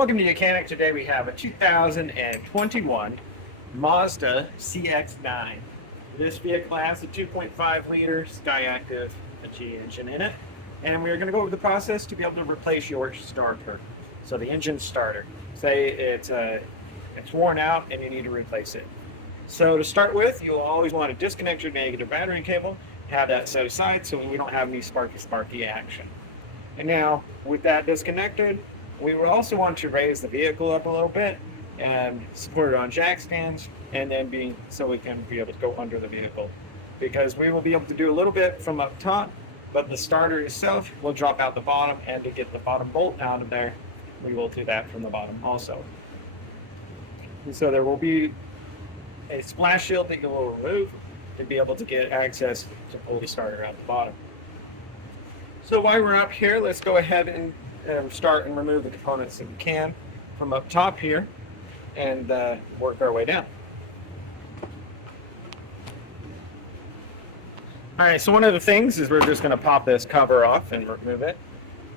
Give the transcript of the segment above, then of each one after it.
Welcome to Mechanic. Today we have a 2021 Mazda CX-9. This vehicle has a 2.5 liter Skyactiv G engine in it, and we're going to go over the process to be able to replace your starter. So the engine starter, say it's worn out and you need to replace it. So to start with, you'll always want to disconnect your negative battery cable, have that set aside so we don't have any sparky action. And now with that disconnected, we would also want to raise the vehicle up a little bit and support it on jack stands, and then so we can be able to go under the vehicle, because we will be able to do a little bit from up top, but the starter itself will drop out the bottom, and to get the bottom bolt out of there, we will do that from the bottom also. And so there will be a splash shield that you will remove to be able to get access to pull the starter out the bottom. So while we're up here, let's go ahead and start and remove the components that we can from up top here and work our way down. All right, so one of the things is we're just going to pop this cover off and remove it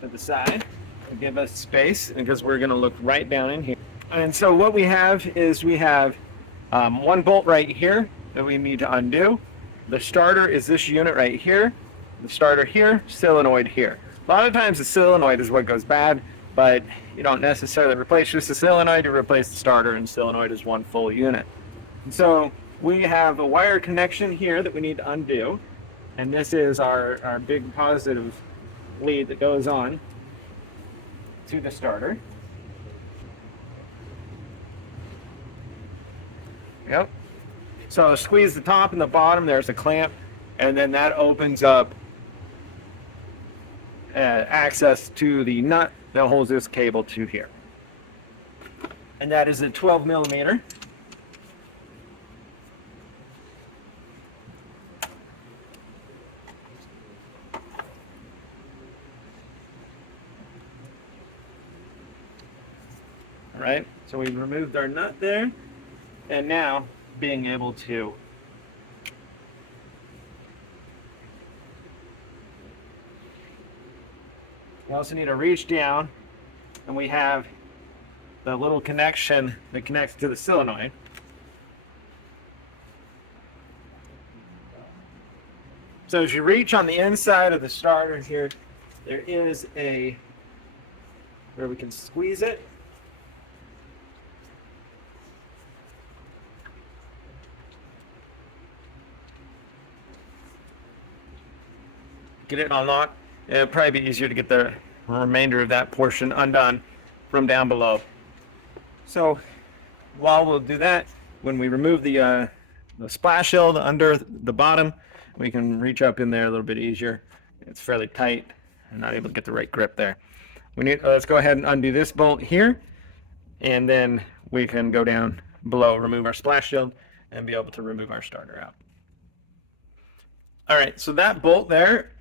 to the side to give us space, because we're going to look right down in here. And so what we have is one bolt right here that we need to undo. The starter is this unit right here. The starter here, solenoid here. A lot of times the solenoid is what goes bad, but you don't necessarily replace just the solenoid, you replace the starter, and solenoid is one full unit. And so we have a wire connection here that we need to undo, and this is our big positive lead that goes on to the starter. Yep. So squeeze the top and the bottom, there's a clamp, and then that opens up access to the nut that holds this cable to here. And that is a 12 millimeter. All right, so we've removed our nut there, and now being able to we also need to reach down, and we have the little connection that connects to the solenoid. So as you reach on the inside of the starter here, there is where we can squeeze it. Get it unlocked. It'll probably be easier to get the remainder of that portion undone from down below. So while we'll do that, when we remove the splash shield under the bottom, we can reach up in there a little bit easier. It's fairly tight. I'm not able to get the right grip there. Let's go ahead and undo this bolt here, and then we can go down below, remove our splash shield, and be able to remove our starter out. All right, so that bolt there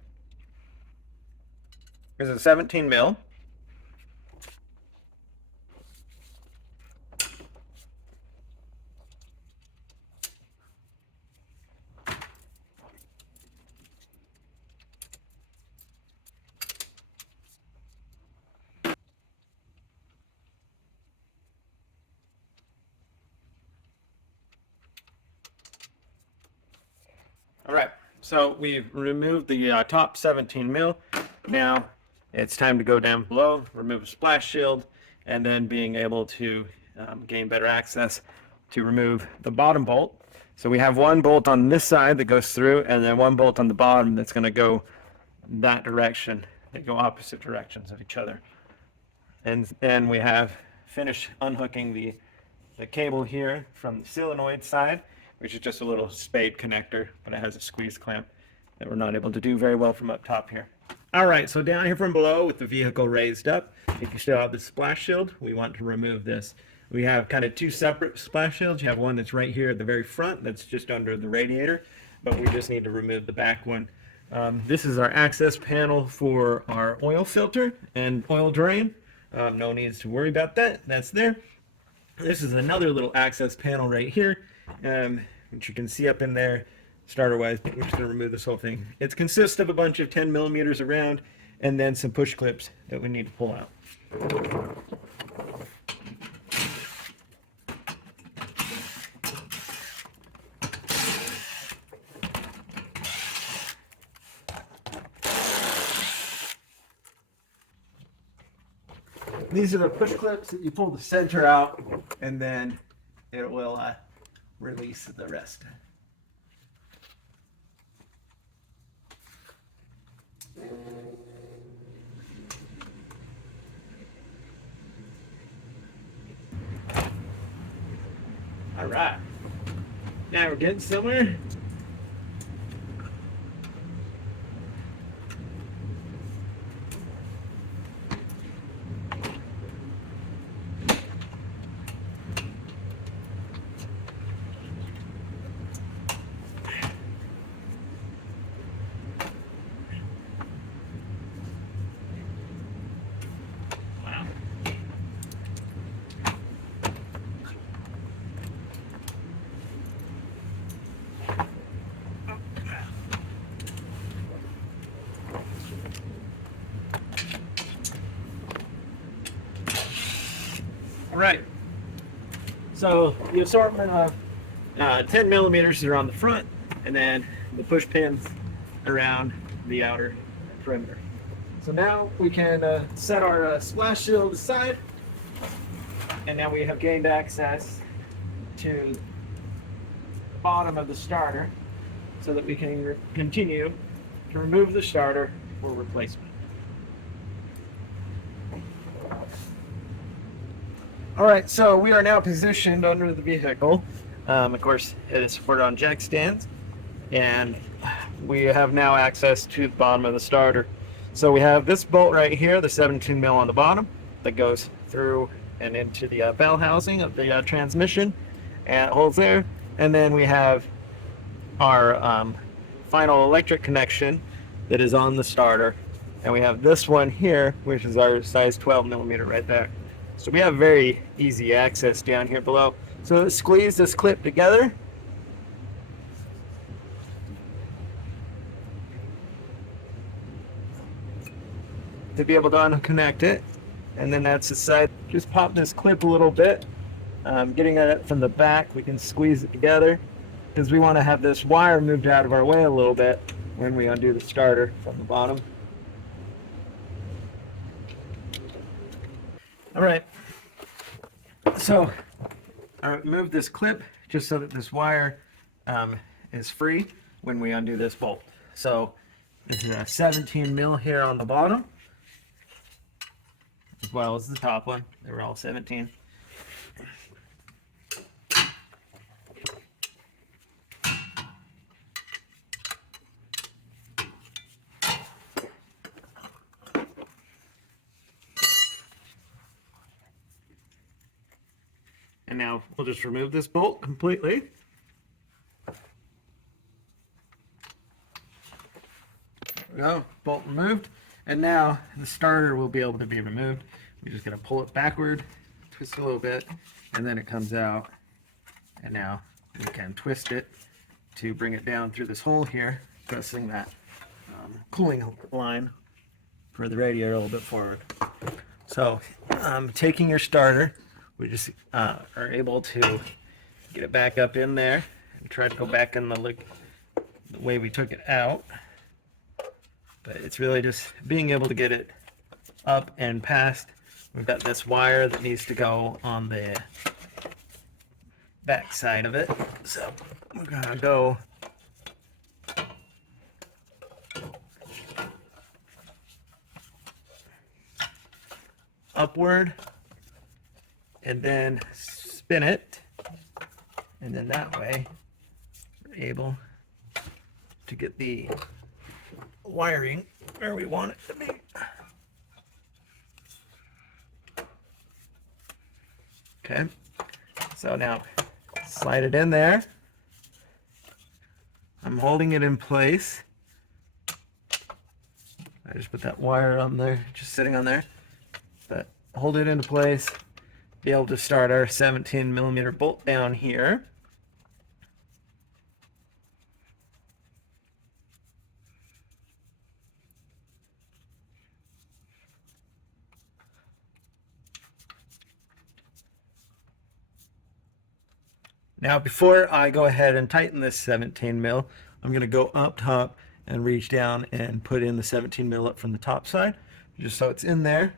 is a 17 mil. All right, so we've removed the top 17 mil. Now it's time to go down below, remove a splash shield, and then being able to gain better access to remove the bottom bolt. So we have one bolt on this side that goes through, and then one bolt on the bottom that's going to go that direction. They go opposite directions of each other. And then we have finished unhooking the cable here from the solenoid side, which is just a little spade connector, but it has a squeeze clamp that we're not able to do very well from up top here. All right, so down here from below with the vehicle raised up, if you still have the splash shield, we want to remove this. We have kind of two separate splash shields. You have one that's right here at the very front that's just under the radiator, but we just need to remove the back one. This is our access panel for our oil filter and oil drain. No needs to worry about that. That's there. This is another little access panel right here, which you can see up in there. Starter-wise, we're just going to remove this whole thing. It consists of a bunch of 10 millimeters around, and then some push clips that we need to pull out. these are the push clips that you pull the center out, and then it will release the rest. All right, now we're getting somewhere. All right, so the assortment of 10 millimeters are on the front, and then the push pins around the outer perimeter. So now we can set our splash shield aside, and now we have gained access to the bottom of the starter so that we can continue to remove the starter for replacement. All right, so we are now positioned under the vehicle. Of course, it is supported on jack stands, and we have now access to the bottom of the starter. So we have this bolt right here, the 17 mil on the bottom, that goes through and into the bell housing of the transmission, and it holds there. And then we have our final electric connection that is on the starter, and we have this one here, which is our size 12 millimeter right there. So we have very easy access down here below. So let's squeeze this clip together. To be able to unconnect it. And then that's the side. Just pop this clip a little bit. Getting it from the back, we can squeeze it together because we want to have this wire moved out of our way a little bit when we undo the starter from the bottom. All right, so I move this clip just so that this wire is free when we undo this bolt. So this is a 17 mil here on the bottom, as well as the top one. They were all 17. And now we'll just remove this bolt completely. There we go, bolt removed. And now the starter will be able to be removed. We're just gonna pull it backward, twist it a little bit, and then it comes out. And now we can twist it to bring it down through this hole here, pressing that cooling line for the radiator a little bit forward. So taking your starter, we just are able to get it back up in there and try to go back in the way we took it out. But it's really just being able to get it up and past. We've got this wire that needs to go on the back side of it. So we're gonna go upward and then spin it, and then that way we're able to get the wiring where we want it to be. Okay, so now slide it in there. I'm holding it in place. I just put that wire on there, just sitting on there. But hold it into place. Be able to start our 17 millimeter bolt down here. Now before I go ahead and tighten this 17 mil, I'm going to go up top and reach down and put in the 17 mil up from the top side, just so it's in there.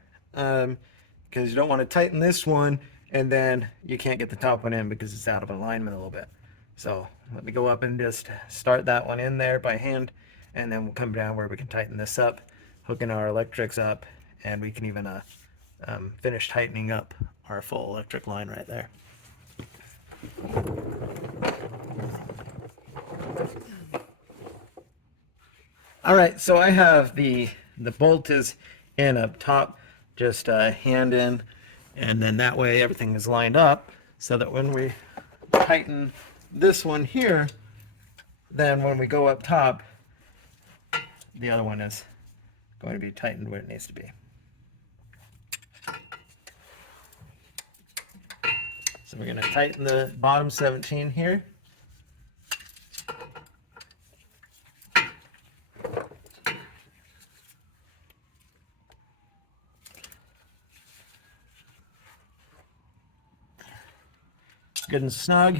because you don't want to tighten this one and then you can't get the top one in because it's out of alignment a little bit. So let me go up and just start that one in there by hand, and then we'll come down where we can tighten this up, hooking our electrics up, and we can even finish tightening up our full electric line right there. All right, so I have the bolt is in up top, just hand in, and then that way everything is lined up so that when we tighten this one here, then when we go up top, the other one is going to be tightened where it needs to be. So we're going to tighten the bottom 17 here. Good and snug.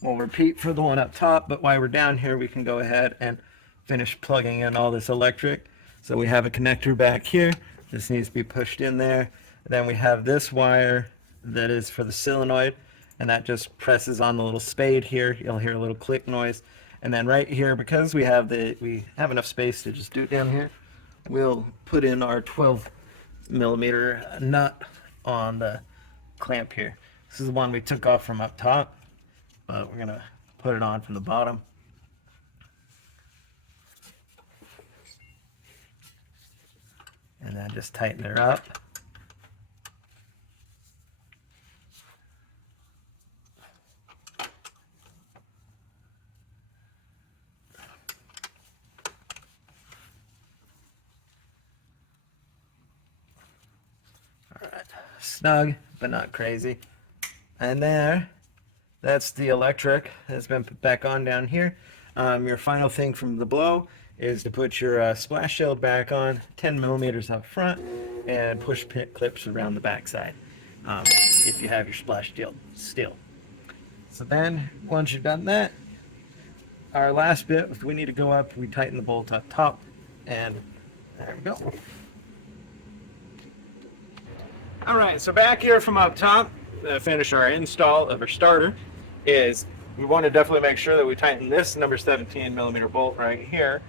We'll repeat for the one up top, but while we're down here, we can go ahead and finish plugging in all this electric. So we have a connector back here. This needs to be pushed in there. Then we have this wire that is for the solenoid, and that just presses on the little spade here. You'll hear a little click noise. And then right here, because we have enough space to just do it down here, we'll put in our 12mm nut on the clamp here. This is the one we took off from up top, but we're gonna put it on from the bottom. And then just tighten her up. All right, snug, but not crazy. And that's the electric that's been put back on down here. Your final thing from the blow is to put your splash shield back on, 10mm up front, and push pin clips around the backside if you have your splash shield still. So then, once you've done that, our last bit, if we need to go up, we tighten the bolt up top, and there we go. All right, so back here from up top, finish our install of our starter is we want to definitely make sure that we tighten this number 17mm bolt right here,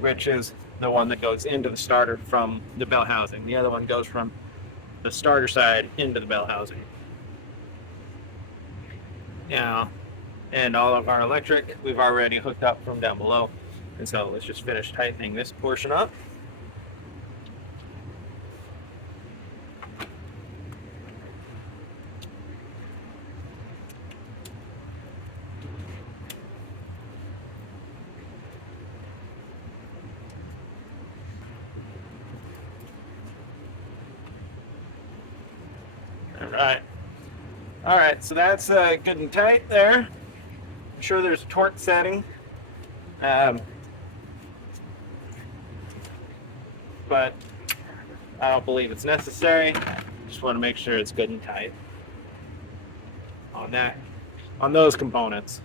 which is the one that goes into the starter from the bell housing. The other one goes from the starter side into the bell housing. Now, and all of our electric we've already hooked up from down below, and so let's just finish tightening this portion up. All right, so that's good and tight there. I'm sure there's a torque setting, but I don't believe it's necessary. Just want to make sure it's good and tight on those components.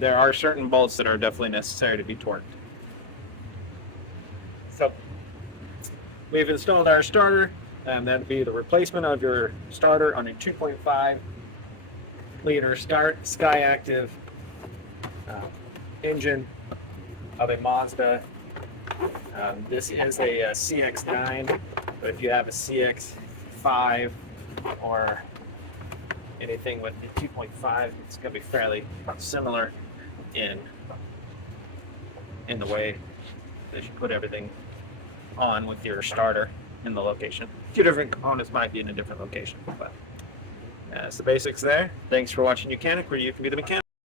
There are certain bolts that are definitely necessary to be torqued. So we've installed our starter, and that'd be the replacement of your starter on a 2.5 liter Sky Active engine of a Mazda. This is a CX-9, but if you have a CX-5 or anything with the 2.5, it's going to be fairly similar in the way that you put everything on with your starter in the location. Two different components might be in a different location, but that's the basics there. Thanks for watching Mechanic, where you can be the mechanic.